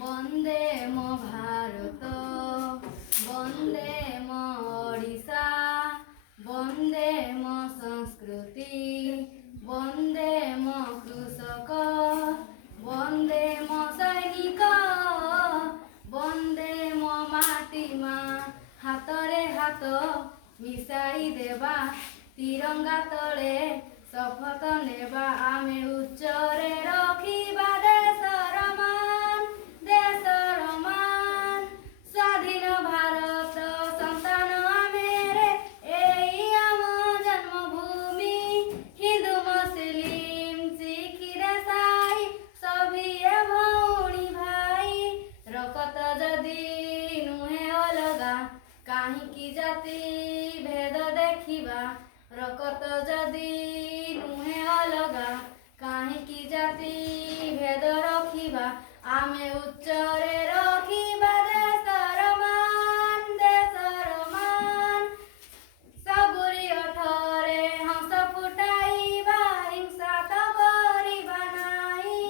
বন্দে মো ভারত, বন্দে মো ওড়িশা, বন্দে মো সংস্কৃতি, বন্দে মো কৃষক, বন্দে মো সৈনিক, বন্দে মো মাটি মা। ହାତରେ ହାତ ମିଶାଇ ଦେବା, ତିରଙ୍ଗା ତଳେ ଶପଥ ନେବା, ଆମେ ଉଚ୍ଚରେ ରଖିବା ଦେଶର ମାନ, ଦେଶର ମାନ। ସ୍ୱାଧୀନ ଭାରତ ସନ୍ତାନ ଆମେ ରେ, ଏଇ ଆମ ଜନ୍ମଭୂମି। ହିନ୍ଦୁ ମୁସଲିମ ଶିଖ ଇସାଇ ସଭିଏ ଭଉଣୀ ଭାଇ। ରକତ ଯଦି ନୁହେଁ ଅଲଗା, କାହିଁକି ଜାତି ଭେଦ ଦେଖିବା। ରକତ ଯଦି ନୁହେଁ ଅଲଗା, କାହିଁକି ଜାତି ଭେଦ ରଖିବା। ଆମେ ଉଚ୍ଚରେ ରଖିବା ଦେଶର ମାନ, ଦେଶର ମାନ। ସବୁରି ଓଠରେ ହସ ଫୁଟାଇବା, ହିଂସା ତ କରିବା ନାହିଁ।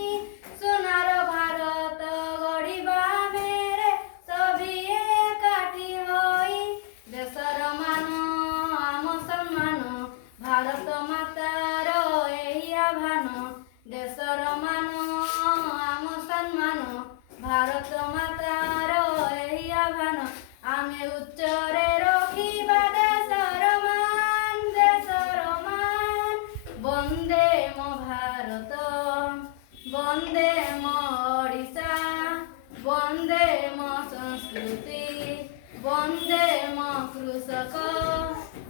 সোনার ভারত গড়িবা ଆମେ রে, সভিয়ে একাঠি হই। দেশর মান ଆମ ସମ୍ମାନ, ଭାରତ ମାତାର ଏହି ଆହ୍ୱାନ। ଦେଶର ମାନ ଆମ ସମ୍ମାନ, ଭାରତ ମାତାର ଏହି ଆହ୍ୱାନ। ଆମେ ଉଚ୍ଚରେ ରଖିବା ଦେଶର ମାନ, ଦେଶର ମାନ। ବନ୍ଦେ ମୋ ଭାରତ, ବନ୍ଦେ ମୋ ଓଡ଼ିଶା, ବନ୍ଦେ ମୋ ସଂସ୍କୃତି, ବନ୍ଦେ ମୋ କୃଷକ,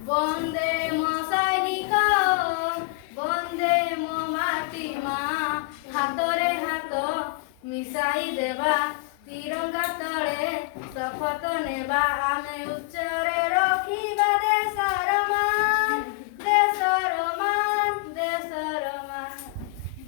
ବନ୍ଦେ ମୋ ସୈନିକ, ବନ୍ଦେ ମୋ ମାଟି ମା। ହାତରେ ହାତ ମିଶାଇ ଦେବା, ତିରଙ୍ଗା ତଳେ